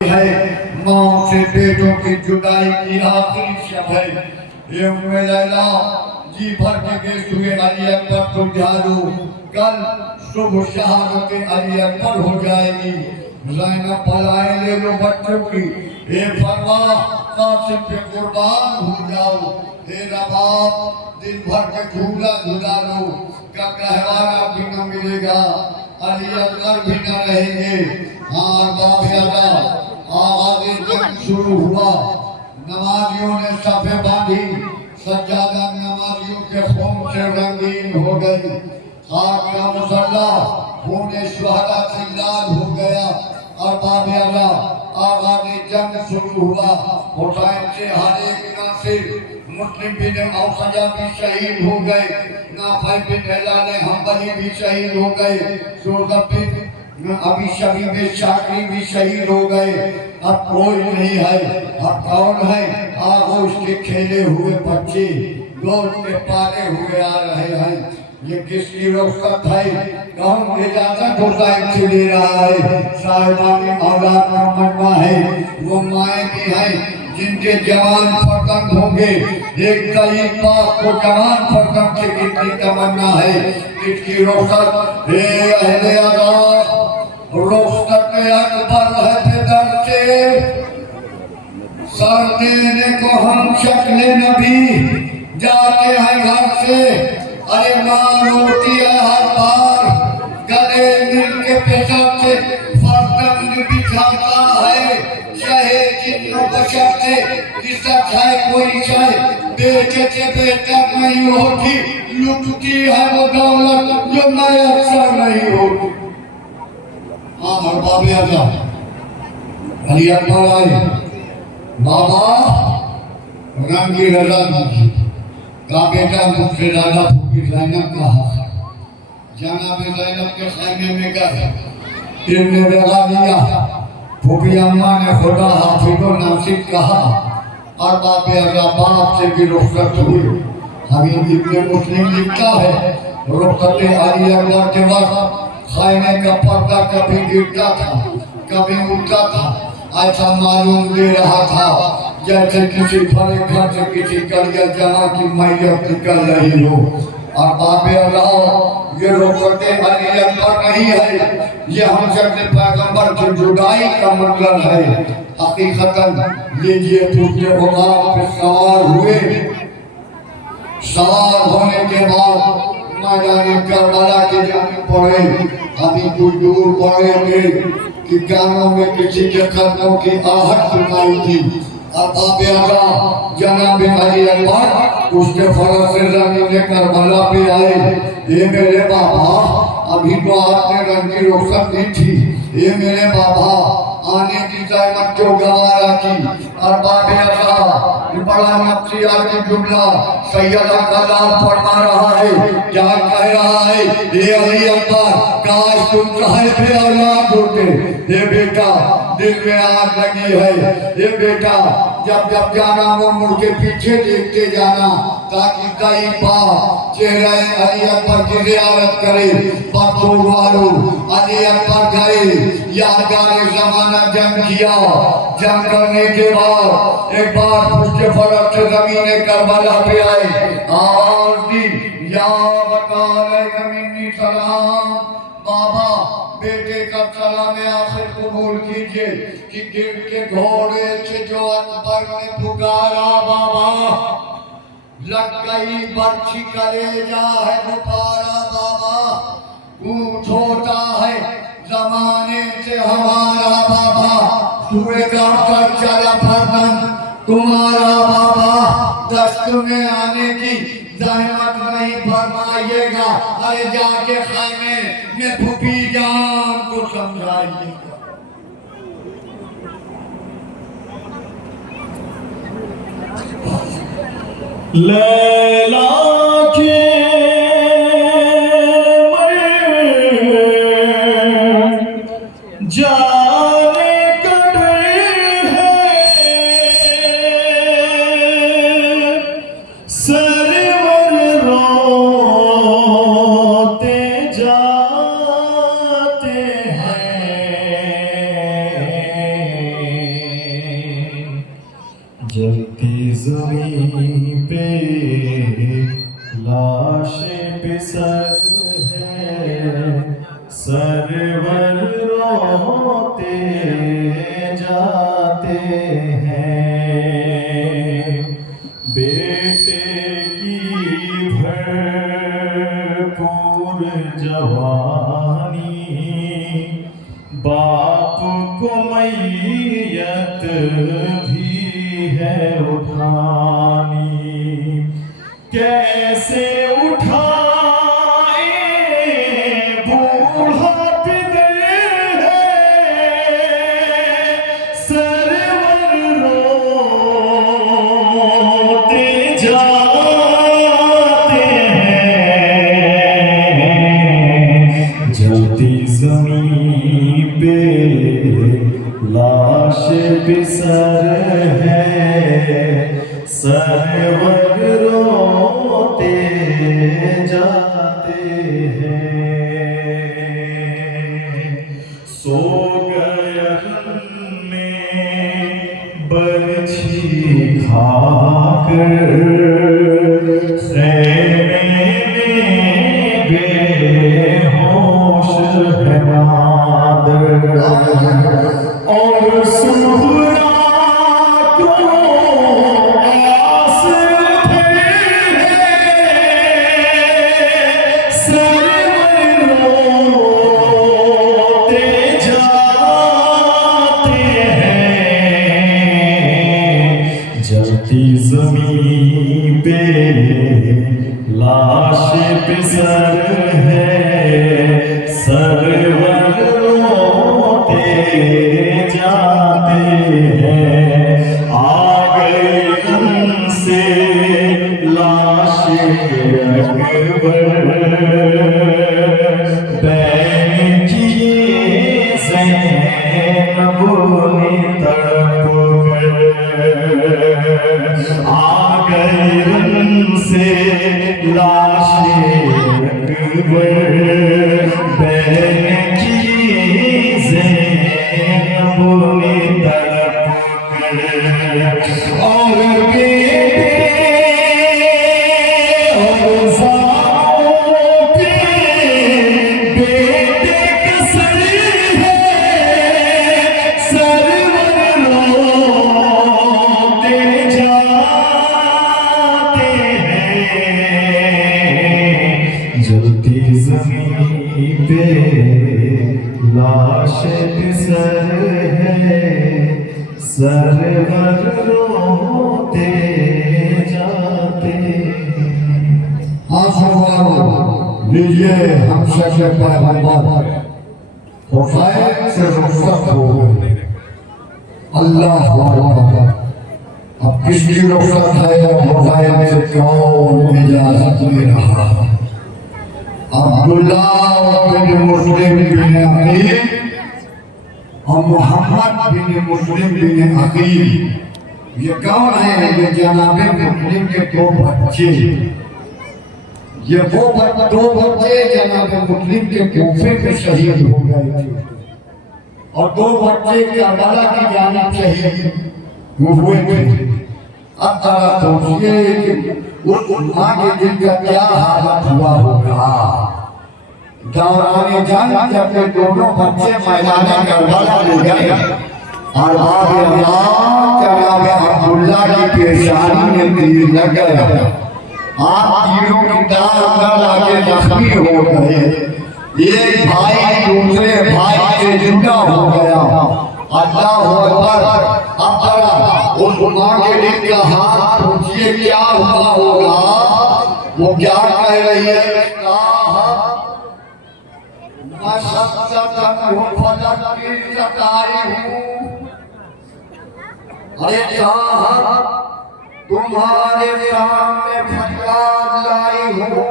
है माँ से बेटों की जुदाई की आखिरी शब है। ये उम्मे लैला जी भर के गेस्ट हुए अली अकबर सुलझा दो, कल सुबह शहादत अली अकबर हो जाएगी। ज़ैनब भलाई ले लो बच्चों की, ये फरमा कासिम पे कुर्बान हो जाओ। हे रबाब दिन भर के झूला झूला लो, का कहवाना भी न मिलेगा, अली अकबर भी न रहेंगे। हाँ बाप यादा आवाज़ जंग शुरू हुआ, नमाजियों ने सफ़े बांधी, सज्जादा नमाजियों के खून से रंगीन हो गई। खाक का मुसल्ला खून शुहदा से लाल हो गया और बाप यादा आवाज़ जंग शुरू हुआ। हुसैन से हर एक नासिर मुस्लिम बिन औसजा भी शहीद हो गए, नाफै बिन हिलाल हम्बली भी शहीद हो गए, सुरदब बिन अभी शबी में शाकरी भी शहीद हो गए। अब कोई नहीं है, अब कौन है? आगोश के खेले हुए बच्चे गोद के पाले हुए आ रहे हैं। ये किसकी रुखसत है? कौन इजाजत हुसैन से ले रहा है? साहिबानी औलाद का मनवा है, वो माए भी हैं जिनके जवान फर्जंद होंगे। एक तईब बाप को जवान फर्जंद से कितनी तमन्ना है। किसकी रुखसत? हे अहले आज़ाद, रुखसत अकबर है बेदर से, सर देने को हम शक्ल नबी जाते हैं घर से। अरे माँ रोती है हर बार, गले मिल के पेशाब से फर्जंद बिछाता है। चाहे जिन्नों बशर से किस्सा है कोई चाहे, बेटे से बेहतर नहीं होती, लुटती है वो दौलत जो मैं अक्सर नहीं होती। हाँ हर बाबे आजा अली अकबर आए, बाबा रंगी रजा दीजिए। का बेटा मुझसे राजा फूकी ज़ैनब का हक है। जनाब ज़ैनब के खैमे में गए, इब्ने बेगालिया फूकी अम्मा ने खुदा हाफिज़ो नासिर कहा और बाप बाप से भी रुखसत हुई। हमीद इब्ने मुस्लिम लिखता है, रुखसत अली अकबर के वक्त खैमे का पर्दा कभी गिरता था कभी उठता था। ऐसा मालूम दे रहा था जैसे किसी भरे घर से किसी करिया जहाँ की मैयत निकल रही हो। और बाबे अल्लाह ये रुखसत अली अकबर नहीं है, ये हमशक्ल पैगंबर की जुदाई का मंजर है। हकीकतन लीजिए पूछे उमार पे सवार हुए, सवार होने के बाद मैदान करबला के जाने पड़े। अभी कुछ दूर पड़े थे कि कानों में किसी के कदमों की आहट सुनाई थी। अब बाबे आगा जनाब अली अकबर उसके फरज से ज़मीन करबला पे आए। ये मेरे बाबा, अभी तो आपने रंग की रुखसत दी थी, ये मेरे बाबा आने की ज़हमत क्यों गवारा की। और बाबे आगा बड़ा नफ्सियात की जुमला सैयदा का लाल फरमा रहा है, क्या कह रहा है? ये अली अकबर, काश तुम चाहे थे औलाद होते। ये बेटा दिल में आग लगी है, ये बेटा जब जब जाना मुड़ मुड़ के पीछे देखते जाना ताकि कई बार चेहरा अली अकबर की ज़ियारत करे। बदूर वालों, अली अकबर गए, यादगार ज़माना जंग किया। जंग करने के बाद एक बार उसके फरक से ज़मीन करबला पे आए और दी या मिन्नी सलाम। बाबा बेटे का सलाम आखिर कबूल कीजिए कि गिर के घोड़े से जो अकबर ने पुकारा, बाबा लग गई बर्छी कलेजा है दोबारा। बाबा ऊँट होता है जमाने से हमारा, बाबा सूए का कर चला फरमान तुम्हारा। बाबा दस्त में आने की ज़हमत नहीं फरमाइएगा, अरे जाके खैमे में फूफी जान को समझाइएगा। लैला के जाने का डर है, सरवर रोते जाते हैं। जलती जमीन पे लाशें पिसर है, सरवर रोते जाते हैं। बेटे की भरपूर जवानी, बाप को मैयत भी है उठानी। कैसे उठाए बूढ़ा पितर है, सरवर रोते जाते हैं। जलती जमीन पे लाश बिसर है, सरवर रोते जाते हैं। सो गए में बरछी खाकर, खैमे में बेहोश है मादर, और सुहरा को आस है, सरवर रोते जाते हैं। जलती जमीन पे लाश बिसर है, सरवर रोते जाते हैं। आ गए उनसे लाश अकबर, बैन किए ज़ैनब ने तड़प कर। आ गए उनसे लाश अकबर, बैन किए ज़ैनब ने तड़प कर। और बेटे और ज़ाओं पे बेटे का सर है, सरवर रोते जाते हैं। जलती जमीन पे लाश बिसर है, सरवर रोते जाते हैं। लीजिए हम शख्स पैगंबर हुसैन से रुखसत हो गए। अल्लाह अकबर। अब किसकी रुखसत है? हुसैन से कौन इजाजत ले रहा? अब्दुल्ला बिन मुस्लिम बिन अकील और मोहम्मद बिन मुस्लिम बिन अकील, ये कौन है? ये जनाबे मुस्लिम के दो बच्चे। ये वो दो बच्चे जनाबे मुस्लिम के कूफे में शहीद हो गए थे, और दो बच्चे करबला की जानिब शहीद हुए थे। अब जरा सोचिए कि उस माँ के दिल का क्या हालत हुआ होगा। दौराने जंग जब ये दोनों बच्चे मैदान करबला ले गए और बाद जनाब अब्दुल्ला की पेशानी में तीर लग गया। आप तीरों की दाग न लाके जख्मी हो गए। एक भाई दूसरे भाई से जुदा हो गया। अल्लाह अकबर। अब जरा उस माँ के दिल का हाल पूछिए क्या हुआ होगा। वो क्या कह रही है? अरे साहब तुम्हारे सामने फरियाद लाई हूँ,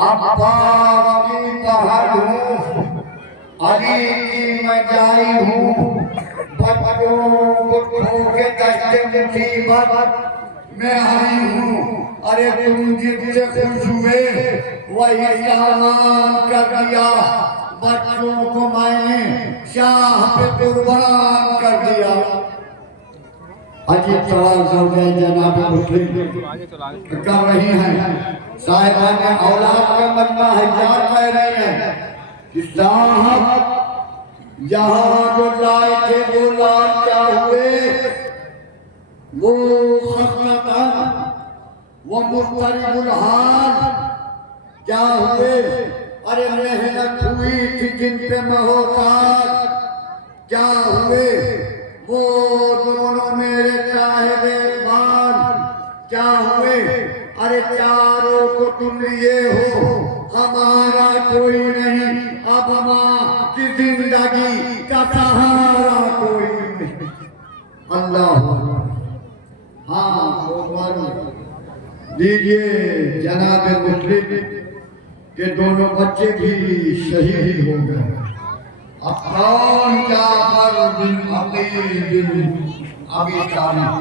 अब्बास की पहल हूँ, अली की मैं जाई हूँ, बच्चों को खो के दस्ते मुसीबत में आई हूँ। अरे तुम जिससे खुश हुए वही सामान कर दिया, बच्चों को मैंने शाह पे कुर्बान कर दिया। अजीब सवाल जौजाई जनाब मुस्लिम कर रही हैं। साहिबान औलाद का मजमा है, जान कह रही हैं कि साहब यहाँ जो लाए थे वो लाल क्या हुए, वो खसलतन वो मुस्तरिबुल हाल क्या हुए। अरे मेहनत हुई थी जिन पे महोताज क्या हुए, वो दोनों मेरे साहिबे बान क्या हुए। अरे चारों को तुम लिए हो, हमारा कोई नहीं, अब माँ की जिंदगी का सहारा कोई नहीं। अल्लाह हाँ दीजिए जनाब मुस्लिम के दोनों बच्चे भी शहीद हो गए। अफगान जाफर बिन अकील बिन अबी तालिब।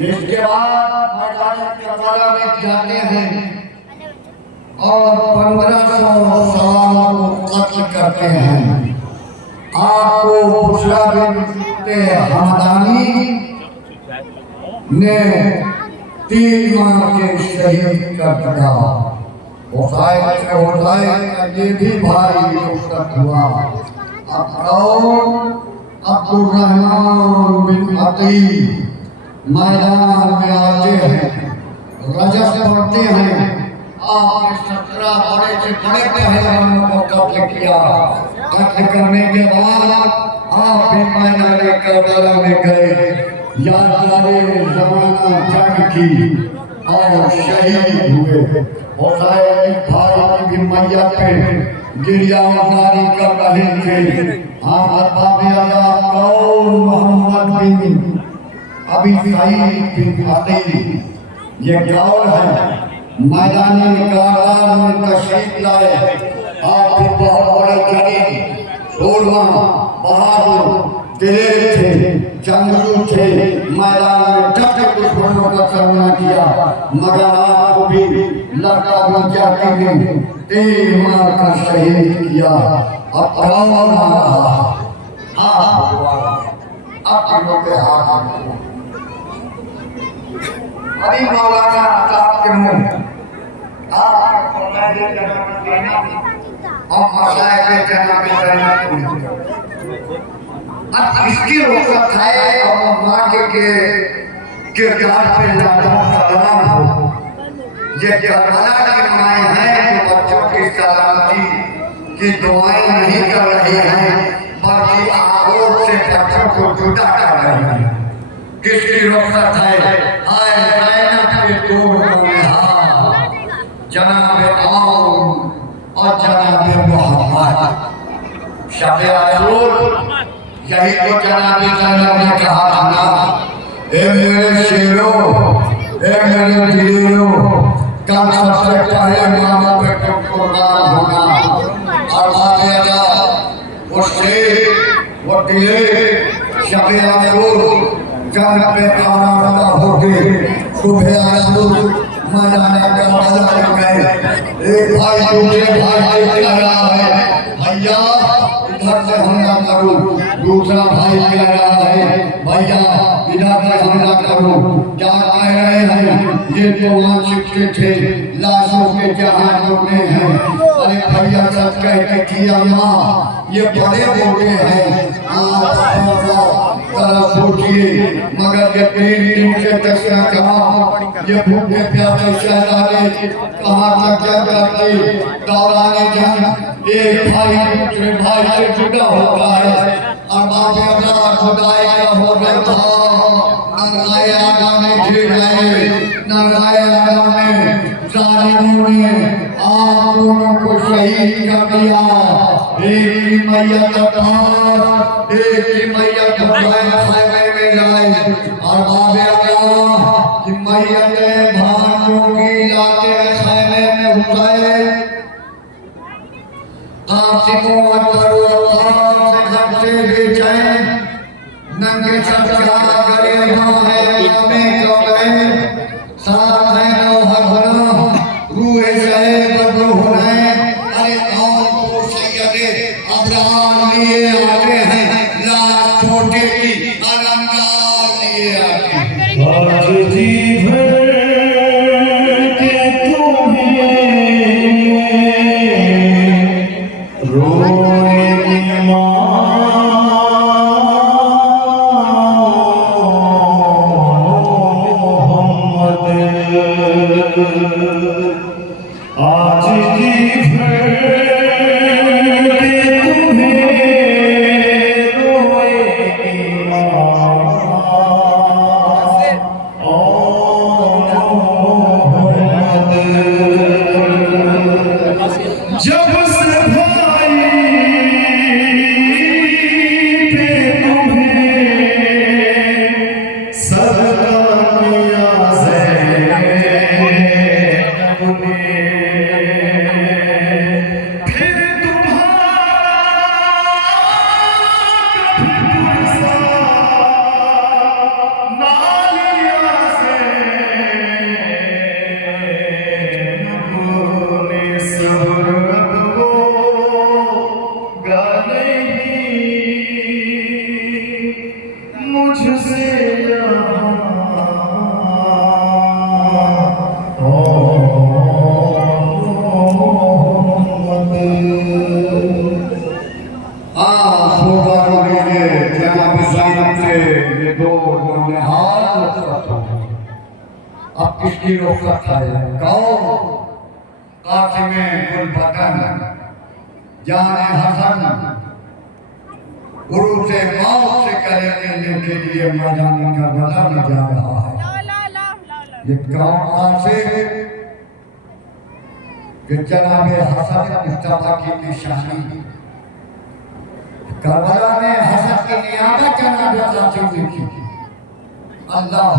इसके बाद मैदान करबला में जाते हैं और 1500 सवाल को कत्ल करते हैं। आपको बुशरा बिन हमदानी ने 3 माह के शहीद कर दिया। ये भी भाई हुआ। अब्दुर्रहमान बिन अतीब मैदान में आते हैं, रजस पढ़ते हैं। आपने 17 बड़े से बड़े पहलवानों को कत्ल किया। कत्ल करने के बाद आप भी मैदान करबला में गए, यादगारे जमाना जंग की और शहीद हुए। हुसैन भाई की मैयत पे गिरियाजारी कर रहे थे। मोहम्मद बिन अबी सईद बिन अतीब ये कौन है, मैदानी कारबार में तशरीफ लाए। आप भी बहुत बड़े जनी सूरमा बहादुर दिलेर थे, जंगजू थे, मैदान में डट दुश्मनों का सामना किया। मगर आपको भी लड़का बन जाती ने 3 माह का शहीद किया। अब कौन आ रहा आप के हाथ अभी मौलाना साहब के मुंह आप और मसाए के जनाब अब इसकी रोकत है और माँ के किरदार पे सलाम हो। ये करबला की माएँ हैं जो बच्चों की सलामती की दुआएं नहीं कर रही हैं, बल्कि आरोप से बच्चों को जुदा कर रही हैं। किसकी रोकत है? हाय ज़ैनब के 2 जनाब आम और जनाब मोहम्मद शब आशूर। यही तो जनाब ज़ैनब ने कहा था ना, ए मेरे शेरों, ए मेरे दिलों, कल सबसे पहले मामा पे तुम कुर्बान होना। और आगे वो शेर वो दिले शब आशूर जंग पे आराम होके सुबह आशूर मैदान करबला में गए। एक भाई दूसरे भाई से कह रहा है, भैया इधर से हमला करो। दूसरा भाई कह रहा है, भैया इधर से हमला करो। क्या कह रहे हैं? ये तो वांछित थे, लाशों के जहां में हैं। अरे भैया सच कहते थी अम्मा, ये बड़े मोटे हैं। सोचिए मगर ये 3 दिन से दशा कहा, ये भूखे प्यासे शहजादे कहाँ तक क्या करते। दौराने जंग एक भाई दूसरे भाई से जुदा होता है और बाबे अपना खुदाई का हो गया था। नंगाए आगा में घिर गए, नंगाए आगा में जालिमों ने आप दोनों को शहीद कर दिया। एक की मैयत पास, एक की मैयत खैमे में लाए और बाबे अल्लाह की मैयत भाइयों की लाते खैमे में हुसैन कासिमों अकबर से घर से बेचैन नंगे सर चढ़ा करे है में कबे साथ है नौहा गुना रूहे शहे बदो है। अरे कौन को सैयदे अब्राम लिए आते हैं, लाश छोटे की अलंकार लिए जब से भाई पे तुम्हें सदा किया ज़ैनब ने, फिर तुम्हारा कभी पुरसा ना लिया ज़ैनब ने, सब्र मुझसे अब किसकी रोकत है? कौन? कासिमे गुल बदन जाने हसन गुरु से मौत से करे मिलने के लिए मैदान करबला में जा रहा है। ये कौन से कि जनाबे हसन मुस्तफा की निशानी करबला में हसन की नियामत जनाबे कासिम देखी। अल्लाह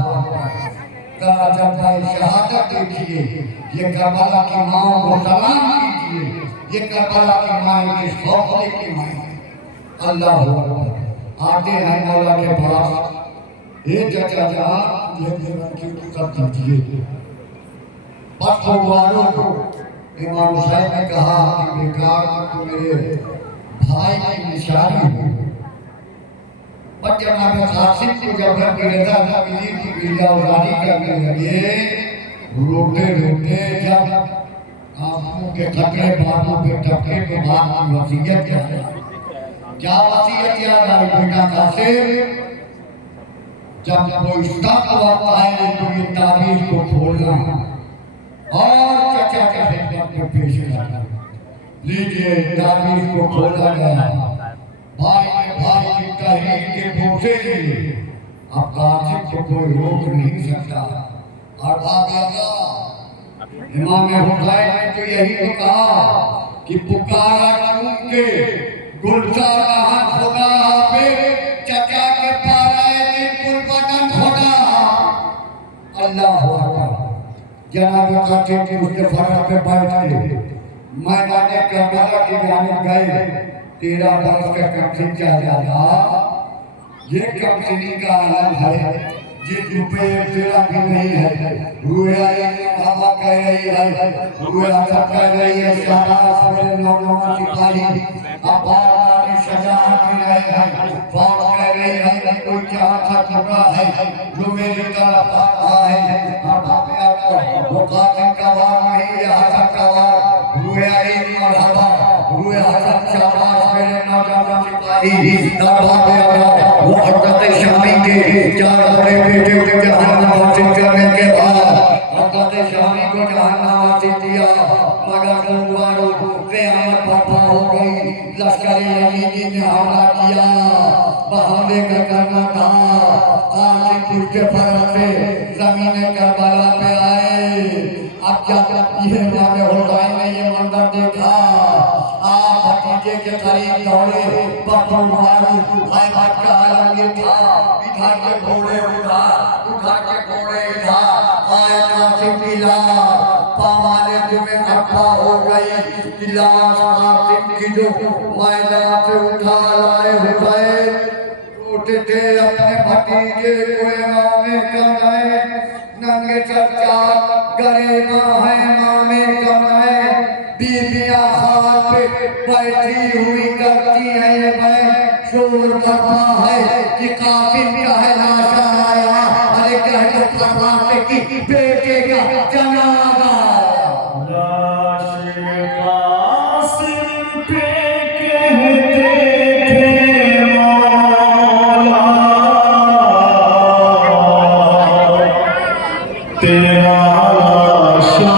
जब शहादत देखिए, ये करबला की माँ को सलाम कीजिए, ये करबला की माँ की हौसले की माँ। अल्लाह आते हैं मौला के पास, ये जगह ये जीवन की कर दीजिए। परसों वालों को इमाम हुसैन ने कहा कि बेकार तो मेरे भाई की निशानी हो, पर जनाब कासिम को जब गिरता था मिली की गिरदावजारी करने लगे, रोते रोते जब आंखों के खतरे बातों के टपके के बाद की वसीयत क्या वसीयत याद आई? बेटा कासिम, जब कोई सख्त वक्त आए तो ये तारीख को खोलना और चचा के खिदमत में पेश करना। लीजिए तारीख को खोला गया, भाई ने भाई की तहरीर के बोझे लिए। अब कासिम को कोई रोक नहीं सकता। और इमाम हुसैन ने तो यही तो कहा कि पुकारा चूम के गुलजार कहाँ खुदा पे चचा के पाराए दिन गुल बदन खुदा। अल्लाह अकबर। जनाब कासिम जी उसके फर्श पे बैठ के मैदान करबला की जानिब गए। 13 बरस का कमसिन चाचा, ये कमसिनी का आलम है जिस रुपये तेरा भी नहीं है। रुया हवा कह रही है, रुया सब कह रही है, शाबाश मेरे नौजवान सिपाही। अब बात सजा भी रहे हैं, बात कह रही है कि कोई क्या था चुका है जो मेरी तरफ आ रहा है। अब आपको वो कासिम का वार नहीं, ये हसन का वार। रुया मरहबा, रुया हसन शाबाश मेरे नौजवान सिपाही। वो हज़रत शामी के 4 बड़े बेटे को जहन्नम वासिल करने के बाद हज़रत शामी को जहन्नम वासिल किया, मगर गुरुवारों क़यामत बर्पा हो गई। लश्कर यजीदी ने हमला किया, बहाने का करना था। कासिम के फर्ज से ज़मीन करबला पे आए। अब जब ये इमाम हुसैन ने ये मंजर देखा, आप भतीजे के करीब दौड़े। बकरों मारू हैबत का आलम ये था, इधर के घोड़े उधर के घोड़े इधर। आए कासिम की लाश पामाने तुम्हें अट्ठा हो गई। लाश कासिम की जो मैदान से उठा लाए हुसैन, रोते थे अपने भतीजे को इमाम कमैन। नंगे सरकार गरेबा है इमाम कमैन। बीबियां हाथ पे बैठी हुई करती है, मैं शोर करता है कि कासिम का है लाशा आया। अरे कह दो फरमाते कि बेटे का जनाजा। लाश कासिम पे कहते थे मौला, तेरा लाशा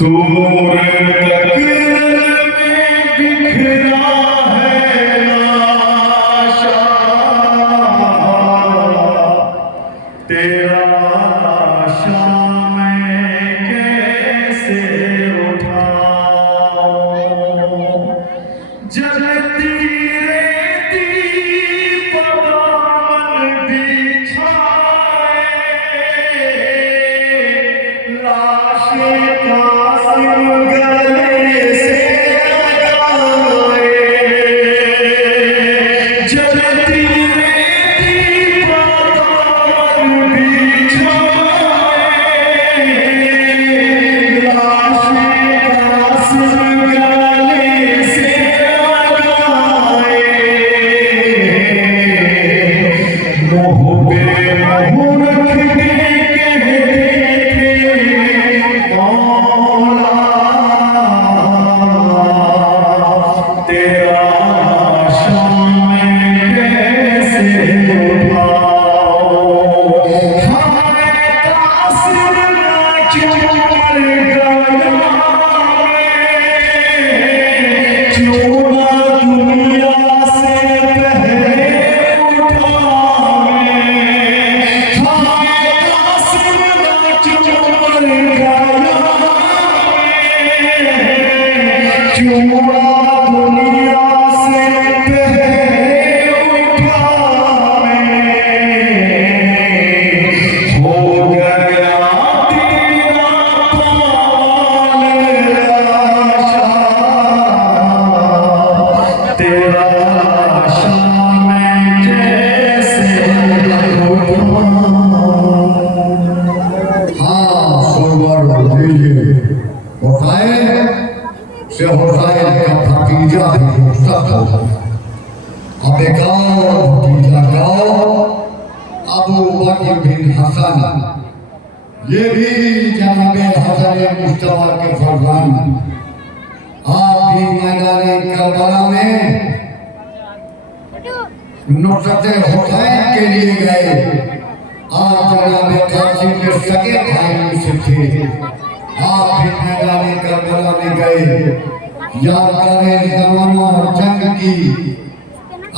दूर चुमा दुनिया से पहले उठा मैं, हो गया तेरा पाल आशा, तेरा आशा मैं कैसे उठाऊं। हाँ सोमवार लीजिए हुसैन से हुसैन का भतीजा भी रुखसत हो। अब एक और भतीजा गाओ अबू बकर बिन हसन, ये भी जनाबे हसन मुस्तफा के फरमान। आप भी मैदान करबला में नुसरत हुसैन के लिए गए। आप जनाबे कासिम के सगे भाई में से थे। आप भी मैदान करबला में गए। यादगार जमाना जंग की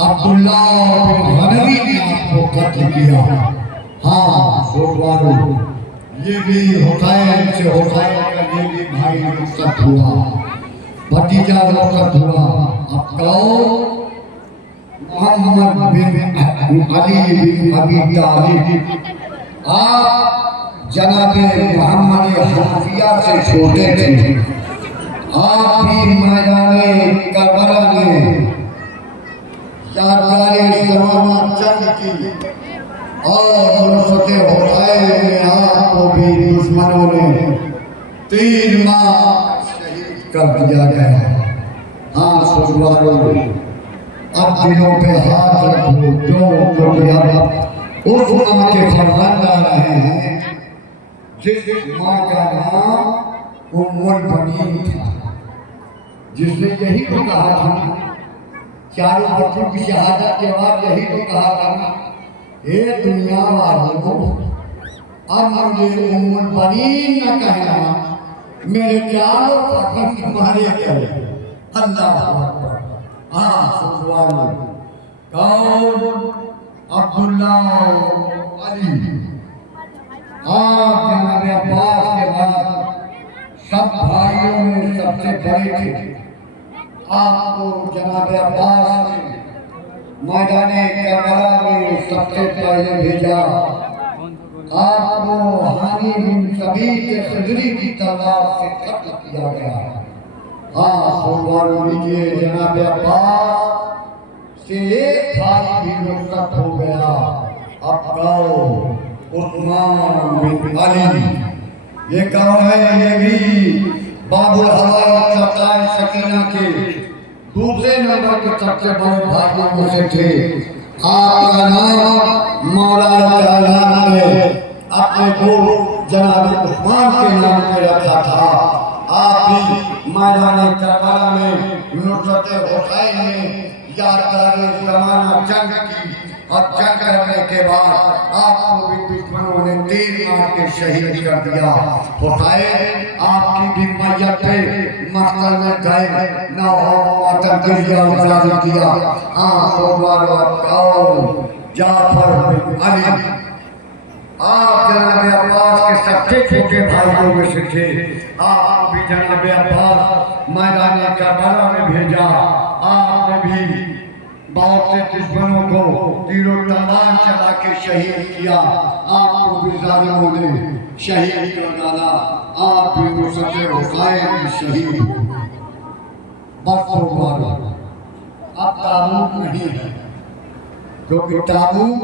अब्दुल्ला बिन हनवी ने आपको कत्ल किया। हाँ सोमवार ये भी हुसैन से हुसैन का ये भी भाई रुखसत हुआ, भतीजा रुखसत हुआ। अब कहो मोहम्मद बिन अली बिन अबी तालिब, आप जनाबे मोहम्मद हनफिया से छोटे थे। आप भी मैदान करबला में यादगार जमाना जंग की और नुसरत हुसैन में आपको भी दुश्मनों ने 3 माह शहीद कर दिया गया। हाँ सोमवारों अब दिलों पे हाथ रखो, जो उस माँ के फरमान ला रहे हैं जिस माँ का नाम उम्मुल बनीन था, जिसने यही तो कहा था चारों बच्चों की शहादत के बाद यही तो कहा था, हे दुनिया वालों अब मुझे उम्मुल बनीन न कहना, मेरे चारों बच्चों तुम्हारे कहे। अल्लाह अकबर। हाँ सोमवार कौन अब्दुल्ला अली, आप जनाबे अब्बास के बाद सब भाइयों में सबसे बड़े थे। आपको जनाबे अब्बास ने मैदान करबला में सबसे पहले भेजा। आपको हानी बिन सबीर के सदरी की तलवार से कत्ल किया गया। हाँ सोमवार लीजिए जनाबे अब्बास से एक भाई भी रुखसत हो गया। अब कहो उस्मान बिन अली, ये कौन है? ये भी बाबुल हवाई सत्ताए सकीना के दूसरे नंबर के सबसे बड़े भाइयों में से थे। आपका नाम मौलाना कायनात ने अपने दोस्त जनाब उस्मान के नाम पे रखा था। आप भी मैदान करबला में नुसरत हुसैन ने यादगार जमाना जंग की और जंग करने के बाद आपको भी दुश्मनों ने 3 मार के शहीद कर दिया। हुसैन आपकी भी मैयत पे मक्तल में गए न हो मातम किया। हाँ सोमवार और जाफर बिन अली, आप जनाबे अब्बास के सबसे छोटे भाइयों में से थे। आपको भी जनाबे अब्बास मैदान करबला में भेजा। आपने भी बहुत से दुश्मनों को तीरों तलवार चला के शहीद किया। आपको भी जालिमों ने शहीद कर डाला। आप भी नुसरत हुसैन की शहीद हो। बस सोमवार अब ताबूत नहीं है, क्योंकि ताबूत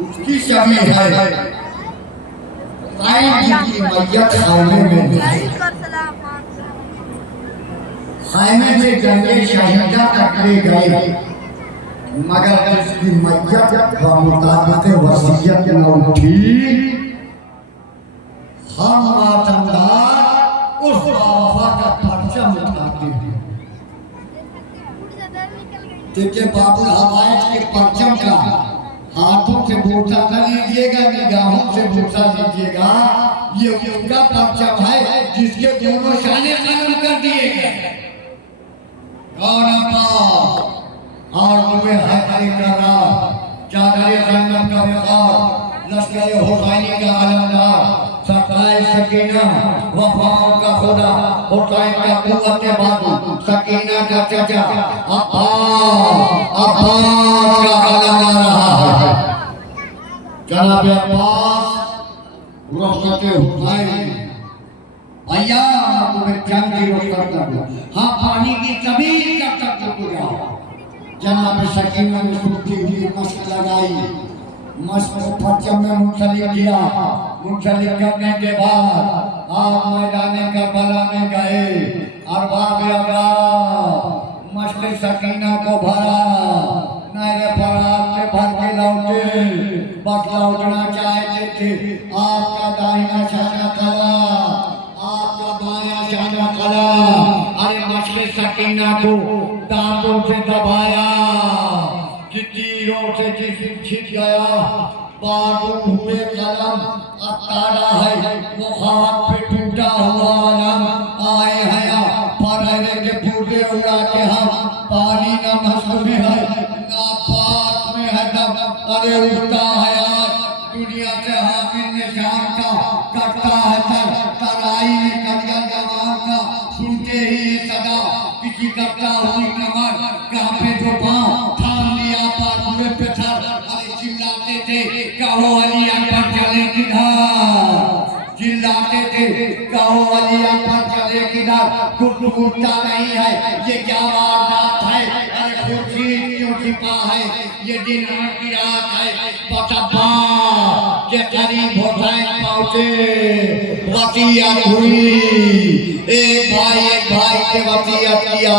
उसकी शबी है। जिसकी मैयत खाने में जाए, खाने से जंगे शहीदा तक ले गए, मगर जिसकी मैयत का मुताबिक वसीयत न उठी, हम मातमदार उस वफा का परचम उठाते हैं। देखिए बाबुल हवाइज के परचम का हाथों से बोसा न लीजिएगा, निगाहों से बोसा लीजिएगा। ये उसका परचम है जिसके दोनों शाने कलम कर दिए गए। और तुम्हें हर चादर जन्नत का वक़ार, लश्कर हुसैनी का अलमदार, सकाए सकीना वफाओं का खुदा हुसैन का कुव्वत बाजू सकीना का चाचा अब्बास का आलम आ रहा है। जनाब अब्बास रुखसत हुसैन भैया तुम्हें जंग की रुखसत कर दो। हाँ पानी की तबील कब तक रुक जाओ। जनाब सकीना ने सूखी हुई मस्त लगाई, मस्त परचम में मुंसलिक किया। मुंसलिक करने के बाद आप मैदान करबला में गए और मस्त सकीना को भरा, नहर फरात से भर के लौटे। बस लौटना चाहते थे, आपका दाहिना शाना खड़ा, आपका बायां शाना खड़ा। अरे मस्त सकीना को दांतों से दबाया कि तीरों से जिस्म छिप गया। बाजू हुए कलम अताड़ा है वो खाक पे टूटा हुआ आलम। आए हया फरहरे के पूरे उड़ा के हम पानी न मस्क में है ना पास में है दम। अरे उड़ता है आज दुनिया से हामिल निशान का, करता है तर तराई में करिया जवान का। सुनते ही ये सदा किसी करता हुई कमर, कांपे जो पाँव थाम लिया बाजुए पे सर। अरे चिल्लाते थे कहो अली अकबर चले किधर, चिल्लाते थे कहो अली अकबर चले किधर। कुछ उठता नहीं है ये क्या वारदात है। अरे खुर्शीद क्यों छिपा है ये दिन की रात है। पतब्बा के करीब हुसैन पहुंचे, वसीयत हुई। एक भाई के वसीयत किया।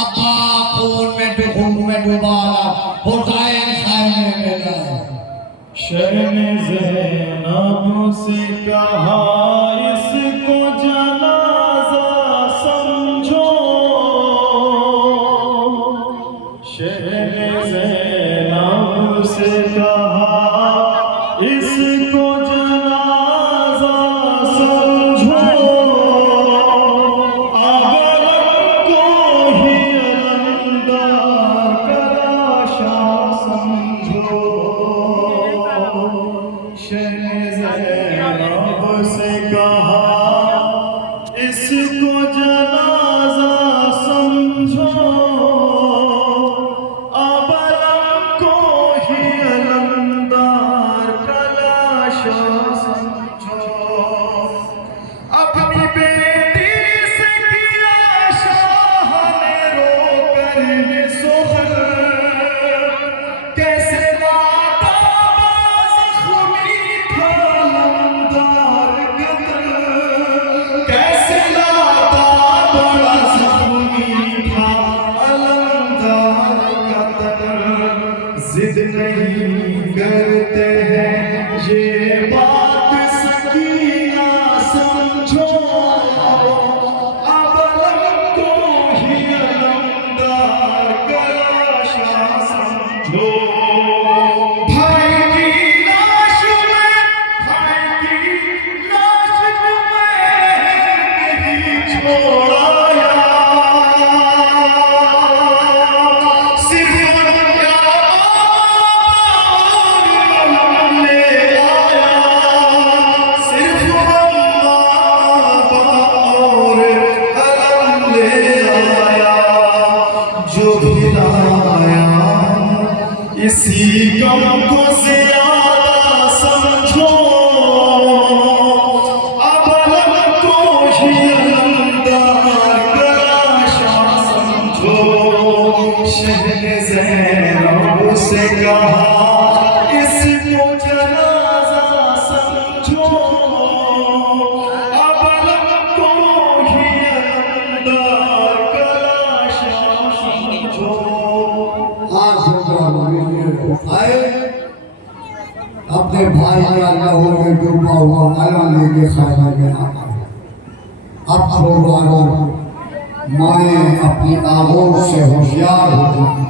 अब्बा खून में डुबाला, हुसैन खाने में गया। शहने ज़ैनब से कहा इसको जनाजा समझो। शहने ज़ैनब से कहा इसको जनाजा समझो। अगर को ही अलंदार कराशा समझो। शहने ज़ैनब से कहा इसको जनाजा समझो। अबलम को ही अलंदार कलाशा समझो। अपनी बेटी से किया शाह ने रोकर ये सुखर। कैसे लाता बाज़ था अलंदार कदर। कैसे लाता बड़ा ज़ख्मी था अलंदार कदर। जिद नहीं करते हैं ये बात सकीना समझो। अबलम को ही अलंदार कलाशा समझो। भाई की लाश में, भाई की लाश में नहीं छोड़ाया। सिर्फ जो भी लाया इसी गम को ज़्यादा समझो। अबलम को ही अलंदार कलाशा समझो। शहने ज़ैनब से कहा इसको जनाजा समझो। अबलम को ही अलंदार कलाशा समझो। आए अपने भाई का लहू में डूबा हुआ अलम लेके खाना में आ गए। अब छोड़वानो माए अपनी आगोश से होशियार हो गई।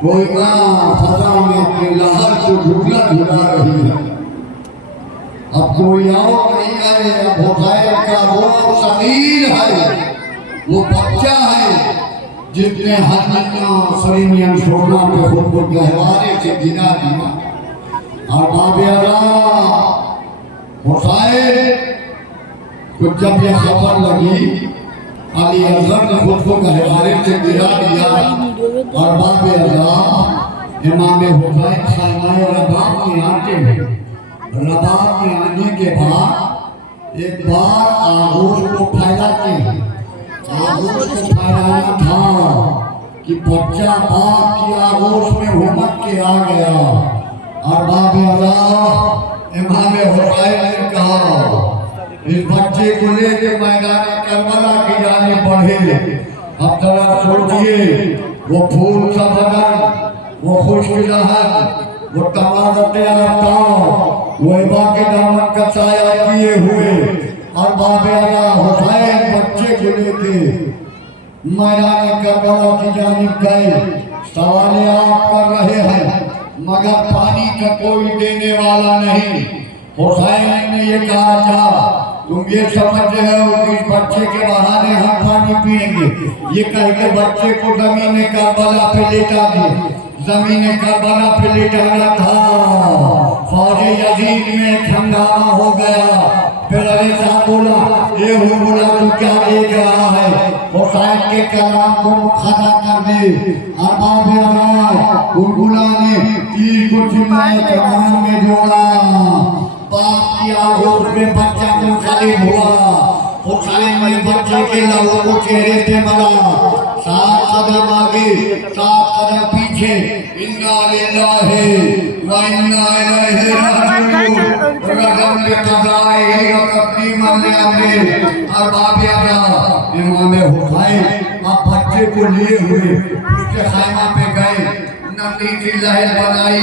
कोई ना फजा में अपनी लहर को झूला झुला रही है। अब कोई और नहीं आए। अब हुसैन का वो सगीर है, वो बच्चा है जितने हन्ना सरीमियन सोना पे खुद को गहवारे से गिरा दिया। और बाबे हुसैन को जब यह खबर लगी, अली असगर ने खुद को गहवारे से गिरा दिया और बाप अज़म इमाम हुसैन साहिबाए रबाब में आते हैं। रबाब में आने के बाद एक बार आगोश को फैलाते हैं। आगोश को फैलाना था कि बच्चा बाप की आगोश में हुमक के आ गया और बाप अज़म इमाम हुसैन ने कहा इस बच्चे को लेके मैदान करबला की जाने बढ़े। अब जरा सोचिए, वो फूल सा बदन, वो खुश्क लहर, वो तमाज़त आफ्ताब, वो इबा के दामन का साया किए हुए और बाबे अला हुसैन बच्चे को लेके मैदान करबला की जानिब गए। सवाल आप कर रहे हैं मगर पानी का कोई देने वाला नहीं। हुसैन ने ये कहा था तुम ये समझ रहे हो कि इस बच्चे के बहाने हम पानी पिएंगे। ये कह के बच्चे को जमीन करबला पे लेटा दिए। जमीन करबला पे लेटाना था। फौज यजीद में एक हंगामा हो गया। फिर अली साहब बोला ये हुलगुला तू क्या देख रहा है? हुसैन के कलाम को मुखदा कर दे। और बाप हुलगुला ने तीर को चिमलाए कमान में जोड़ा। बाप की आगोश में बच्चा मुनक़लिब हुआ। हुसैन ने बच्चे के लहू को चेहरे पे मला। 7 कदम आगे 7 कदम पीछे। इन्ना लिल्लाहि व इन्ना इलैहि राजिऊन। रगम के कज़ाए व तक़दीमन लिअमरी। और बाप अज़म इमाम हुसैन अब बच्चे को लिए हुए उसके खाइमा पे गए। नबी की लहर बनाई,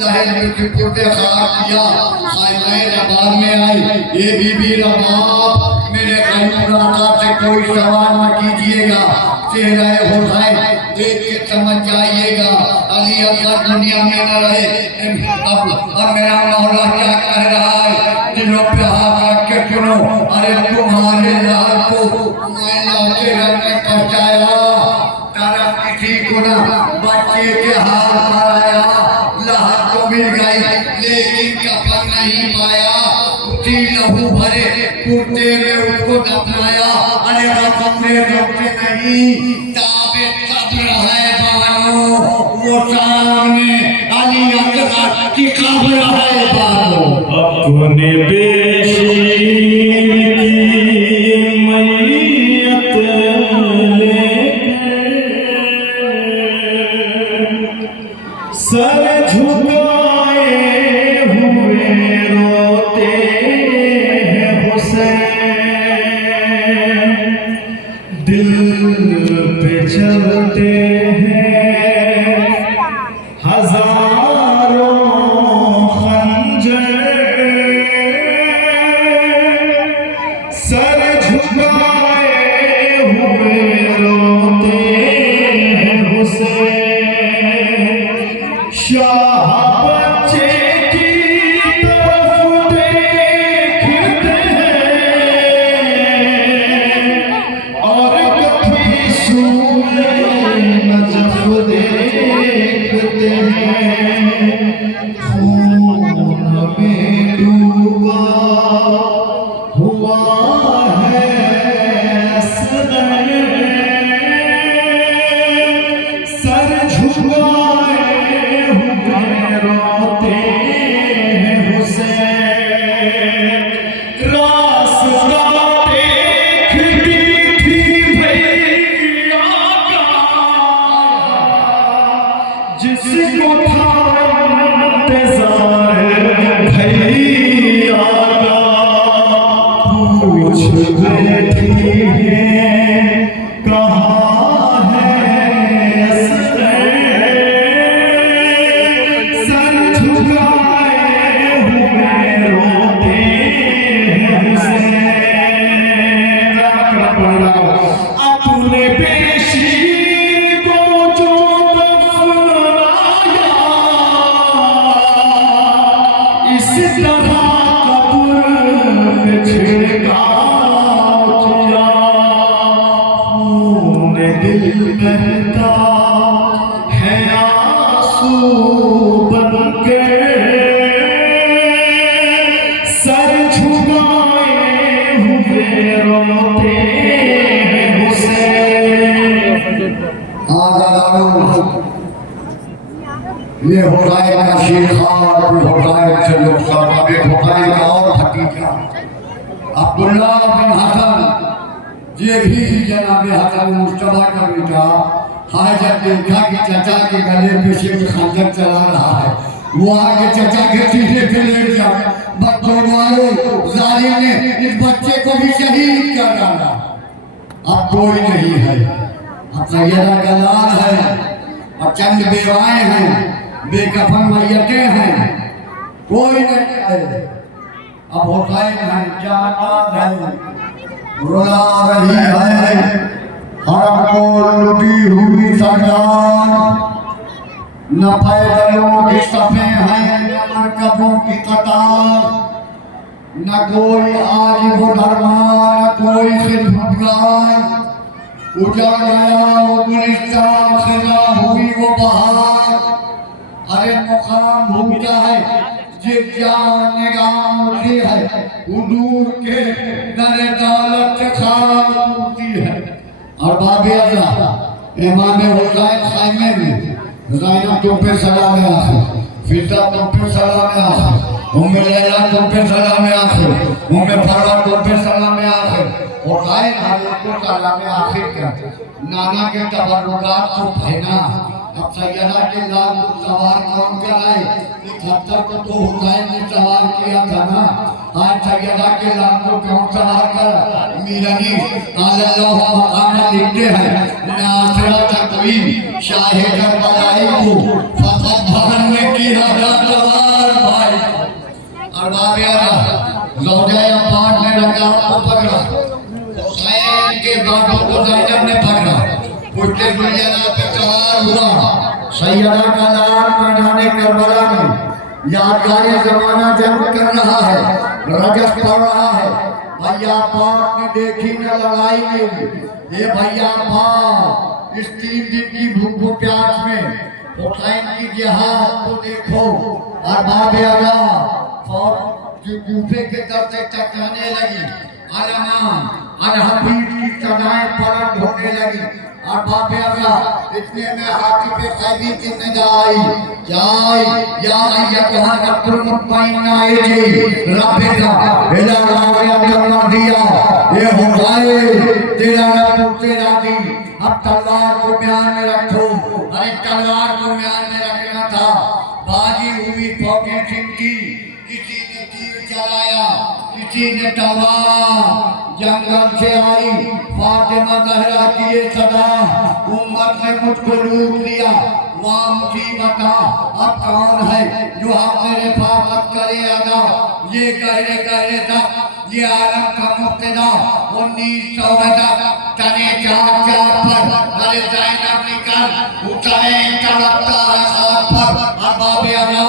लहर में चिपटे खड़ा किया। खाइमाए रबाब में आई। ये बीबी रबाब मेरे मुलाकात से कोई सवाल न कीजिएगा। चेहरा हुसैन देख के समझ जाइएगा अली असगर दुनिया में न रहे। अब और मेरा मौला क्या कह रहा है? दिलों पे हाथ रख के सुनो। अरे तुम्हारे लाल को मैं लाके रंग में पहुंचाया। तरफ किसी को ना बच्चे के हाथ पर आया। लहर तो मिल गई लेकिन कफन नहीं पाया। उसी लहू भरे कुर्ते में उसको दफनाया। अरे रकम में रोकते नहीं ताबे कब्र है बानो। वो सामने अली असगर की कब्र है बानो। अपने बेशी की मैयत सर झुकाए हुए रोते हैं हुसैन। दिल पे चलते हैं हजारों खंजर। सर झुकाए हुए रोते हैं हुसैन। शाह बच्चे की तरफ देखते हैं और कभी सूए नजफ देखते हैं। खून में डूबा हुआ है असगर। सर झुकाए रोते हैं हुसैन। रास्ता देखती थी भैया जिसको था इंतजार भैया का। पूछ बैठी है कहाँ है असगर। सर झुकाए हुए रोते हैं हुसैन। अपने बेशीर को जो दफनाया इस तरह कब्र में छिड़काव किया। खून दिल बहता है आंसू बनके। सर हुसैन का शेखार हुसैन से लोग सब एक हुसैन का और भतीजा अब्दुल्ला बिन हसन ये भी जनाब हसन मुस्तफा का बेटा है। जब देखा कि चाचा के गले पे शेख खंजर चला रहा है, वो आगे चाचा के सीधे पे लेट गया। बच्चों वालों जालिम ने इस बच्चे को भी शहीद कर डाला। अब कोई नहीं है, अब सैयदा का लाल है और चंद बेवाएं हैं, बेकफन मैयतें हैं, कोई नहीं है। अब हुसैन है, जानात है, रुला रही है हरम को लुटी हुई सरदार। न पैदलों के सफ़े हैं न मरकबों की कतार, न कोई आजिब धर्मा न कोई खिदमतगार। उजाड़ गया वो गुलिस्तान, खिला हुई वो बहार। अरे मुकाम भूमता है ये जान निगाम होती है, हुजूर के दर दौलत से खाम होती है। और बाबे अज़ा इमाम हुसैन खाइमे में ज़ैनब तुम पे सलाम आखिर, फिदा तुम पे सलाम आखिर, उम्मे लैला तुम पे सलाम आखिर, उम्मे फरवा तुम पे सलाम आखिर। हुसैन हज़रत को सलाम आखिर कर नाना के तबर्रुकात को पहना। अब सैयदा के लाल को सवार कौन कराए? खच्चर को तो हुसैन ने सवार किया था ना। आज सैयदा के लाल को कौन सवार कर? मीरानी अल्लाह मकाम लिखते हैं नासरा तकवीम शाहे करबलाई को फतह भवन में किया सवार भाई। और बाबे लौजाए अब्बास ने रकाब को पकड़ा, हुसैन के बाबू को ज़ैनब ने पकड़ा, पुष्टे दुनिया पे सवार हुआ। सैयदा का लाल मैदान करबला में यादगार जमाना जंग कर रहा है, रजस पड़ रहा है। भैया पाक ने देखी न लड़ाई में, ये भैया पाक इस 3 दिन की भूख प्यास में हुसैन की जिहाद को देखो। और बाबे अज़ा कूफे के दर से टकराने लगी, अलमान अल-हफीज की सदाएं पलट होने लगी। और बाबे अज़ा इतने में आकिब खैबी की निदा आई, या अय्युहा नफ्सुल मुतमइन्ना रब्बिका इला रब्बिका मर्दिया। ये हुसैन तेरा रब तुझसे राज़ी, अब तलवार को म्यान में रखो। अरे तलवार को म्यान में रखना था, बाजी हुई फौजी सिंधी, किसी ने तीर चलाया, किसी ने तलवार। जंगल से आई फातिमा ज़हरा की ये सदा, उम्मत ने मुझको लूट लिया, वाह मुसीबत अब कौन है जो आप मेरे हिफाजत करे अदा। ये कहरे तक ये आलम का मुब्तदा 1900 तक तने चार पर। अरे ज़ैनब निकल हुसैन तड़पता है खाक पर। अब बाबे अज़ा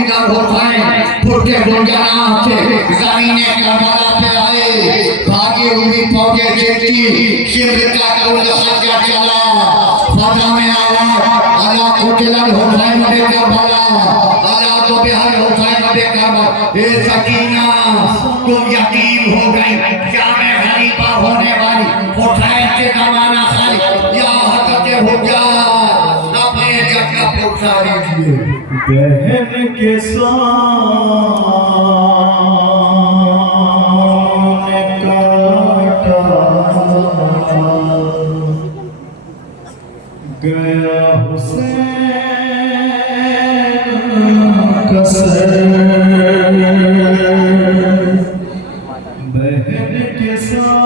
इधर हुसैन फुटे गुंजना से ज़मीने करबला पे आए, भागी हुई फौजे देखी, शिर का कुल खंजर चला, फजा में आवाज़ अला कुतिल हुसैन बे करबला, अला तो बिहार हुसैन बे करबला। ए सकीना तुम यतीम हो गई, जामे खलीफा होने वाली हुसैन के जमाना खाली या हक़ते हो जा अपने जग का पूछा दीजिए। बहन के साथ गया हुसैन कसर, बहन के साथ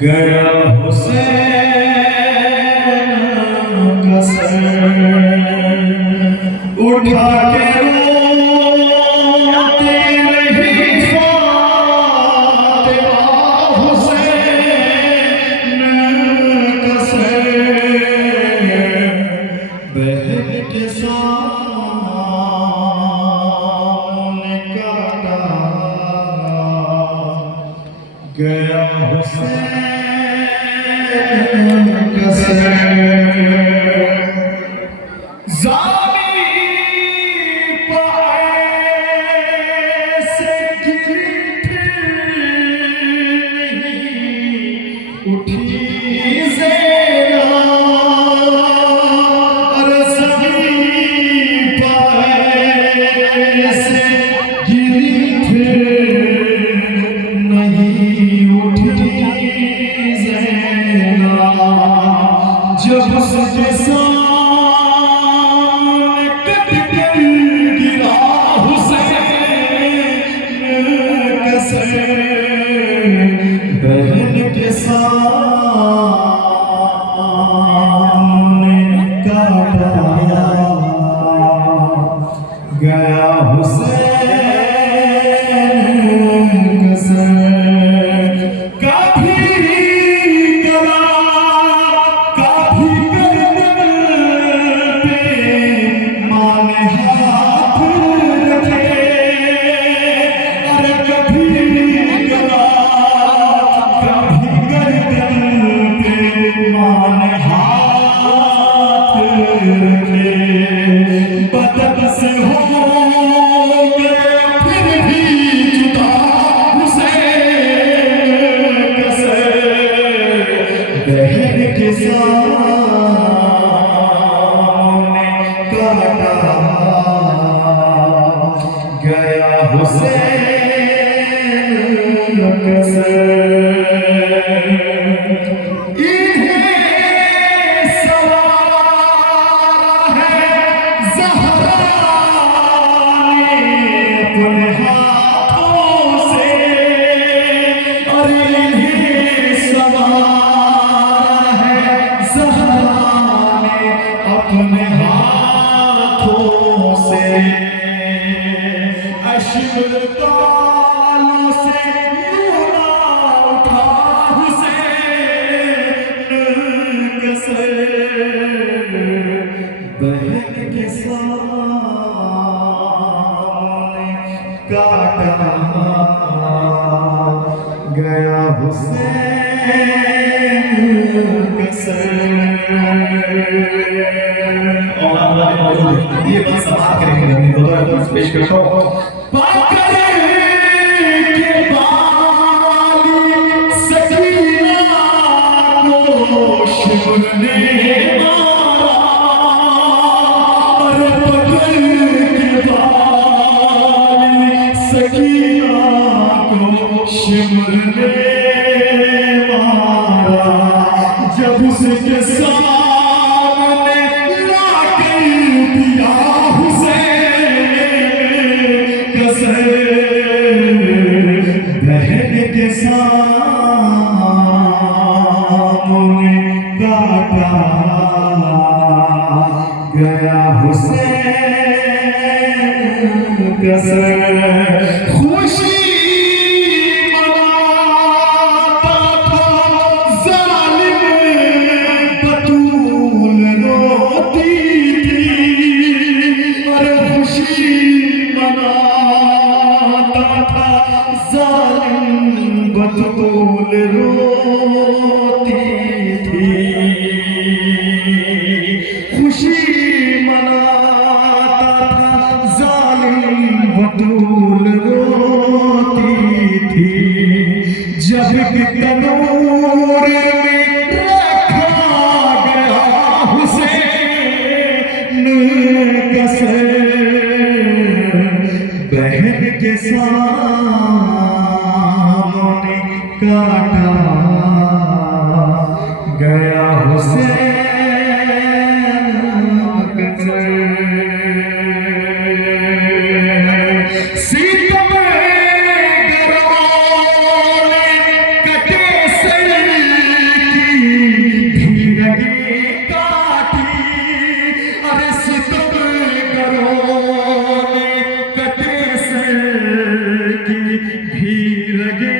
गया हुसैन कसर, उठा के गया हुसैन कसर, ज़ामी पाए से गिरी नहीं गया हुसैन कसर काफी गला काफी गर्दन पे माने हाथ रखे अरे कभी गला कभी गर्दन पे माने हाथ रखे बदन से हो गए फिर भी जुदा हुसैन कसर बहन के सामने काटा गया हुसैन कसर अपने हाथों से अश्क तालों से यूं ना उठा हुसैन कसर बहन के सामने काटा गया हुसैन कसर ये बस समाप्त करेंगे तो पेश करता हूं के बाली सकीना को शिवर ने मारा अरे पकड़ के बाली सकीना को शिवर ने मारा जब उसके सामने बहन के सामने काटा गया हुसैन कसर खुशी मनाता था जालिम बतूल रोती थी अरे खुशी मनाता था जालिम बतूल रोती थी खुशी मनाता था जालिम बतूल रोती थी जब कि तनूर में रखा गया हुसैन कसर बहन के सामने काटा गया हुसैन कसर सीतम गरोने कटे सर की भीड़े काटी अरे सीतम गरोने कटे भीलगे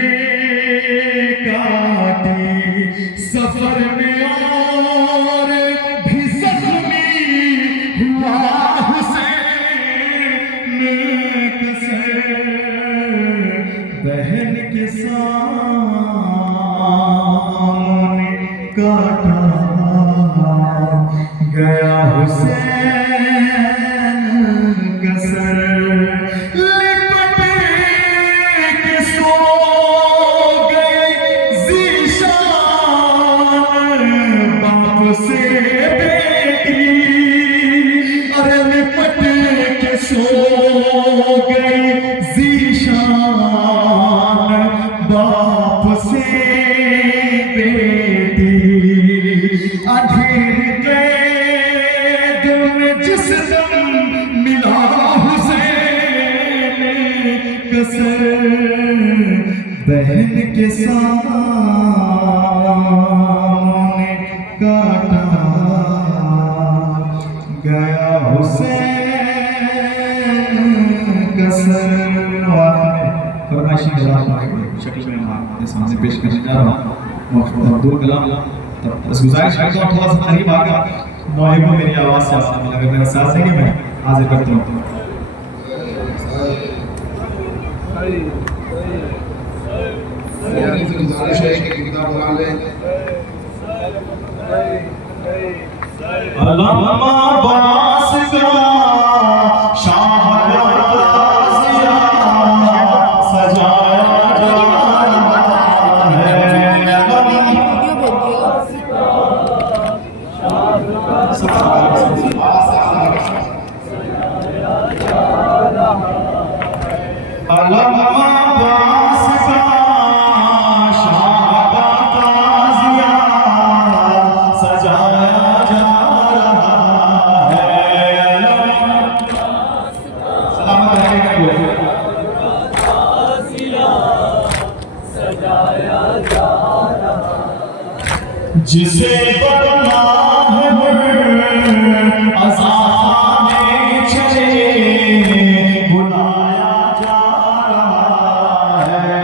काटी सफर में और भी जख्मी हुआ हुसैन कसर बहन के सामने काटा गया हुसैन कसर से बेटी अरे लिपट के सो गई ज़ीशान बाप से बेटी अंधेर कैद में जिस दम मिला हुसैन कसर बहन के सामने काटा गया हुसैन फरमाइशी कलाम शक्ल में आपके सामने पेश करने जा रहा हूँ। अब्दुल कलाम तब बस गुजारिश करता हूँ थोड़ा सा करीब आकर मौहिब को मेरी आवाज़ से आपने अगर मेरा साथ देंगे मैं हाजिर करता हूँ। गुजारिश है कि किताब बना लें। अल्लामा बास का शाह का ताज़िया सजाया जा रहा है। अल्लामा बास का शाह का ताज़िया सजाया जा रहा है। सलामत रहेगा बोले। जिसे बनना है अज़ाने चले बुलाया जा रहा है।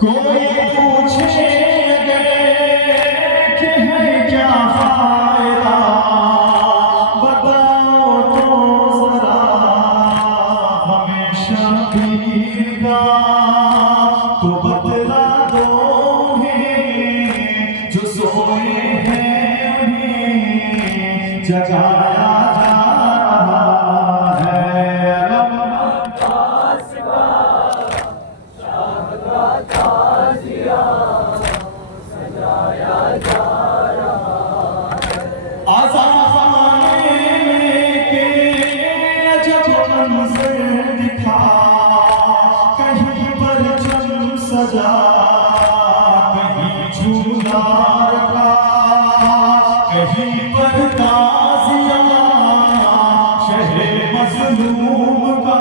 कोई पूछे कि है क्या फायदा बताओ तो जरा हमेशा पीर का तो बतला दो जो सोए हैं उन्हें जगाया जा रहा है। कहीं पर चम सजा कहीं झूला रखा कहीं पर ताज़िया शहर मज़लूम का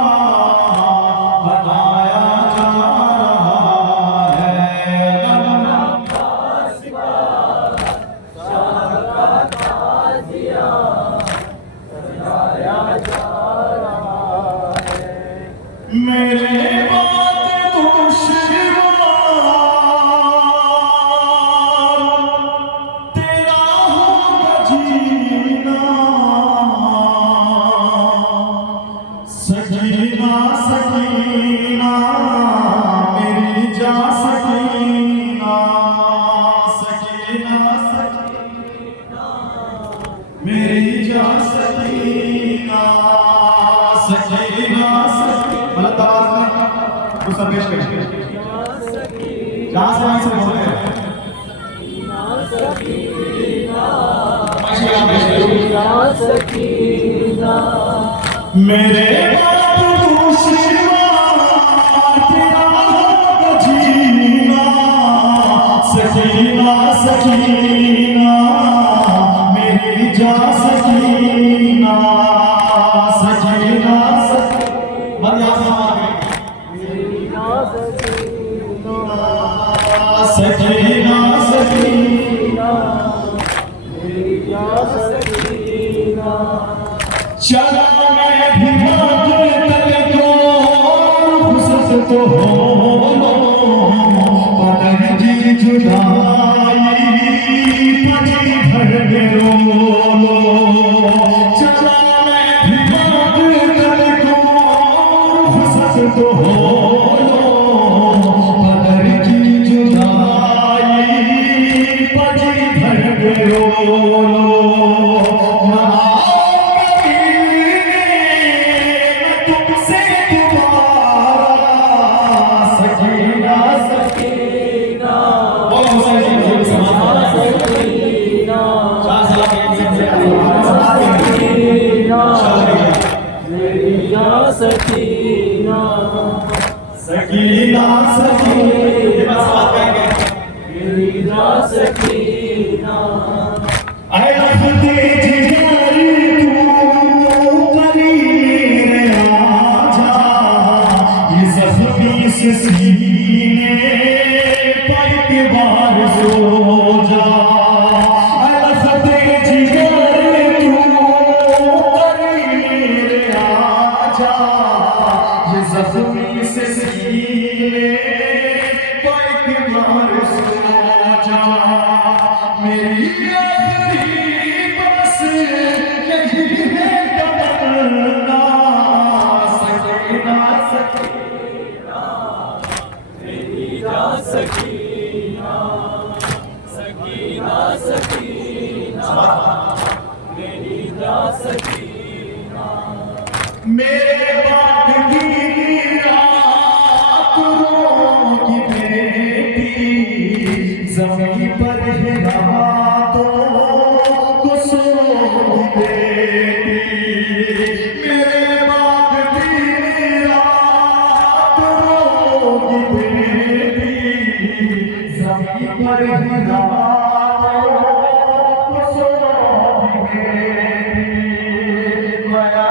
बनाया जा रहा है। मेरे बात दुश्मन तेरा होगा जीना सकीना सकीना मेरी जा सकीना सकीना सकीना मेरी जा सकीना सकीना मतलब आवाज में उस पेश करें जहां से वहीं से बोल रहे हैं मेरे बाप जीना सकीना सकीना मेरी जा सकीना सकीना सकीना सकीना सकीना चला मैं भी तल को खुशत तो हो पदर जी जुदाई पजी भर रो चला मैं भी तल को खुशत तो हो पदर जी जुदाई पजी भर रो सकीना सकीना सकीना सकीना ऐ रखते जिगर तू करी मेरे आजा ये ज़ख्मी से सीने पर के मेरे बाग की रात रोगी बेटी जमीन पर है रातों को सोगी बेटी मेरे बाग की रात रोगी बेटी जमीन पर है रातों को सोगी बेटी माया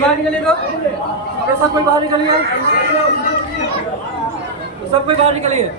बाहर निकलेगा सब कोई बाहर निकलिए सब कोई बाहर निकलिए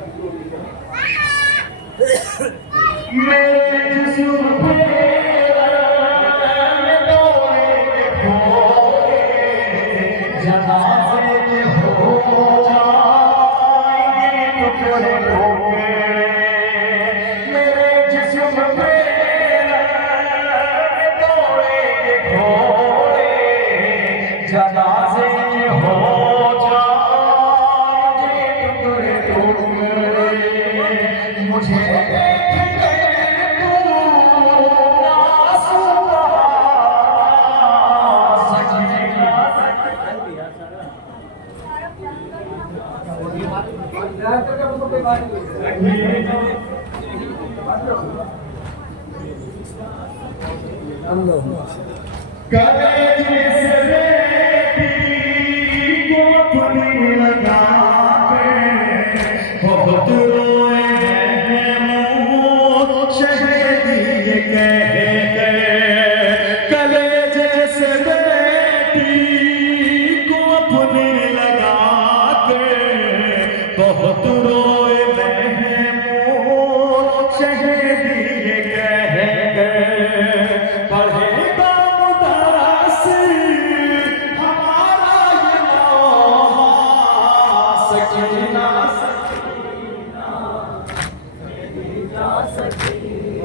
सकी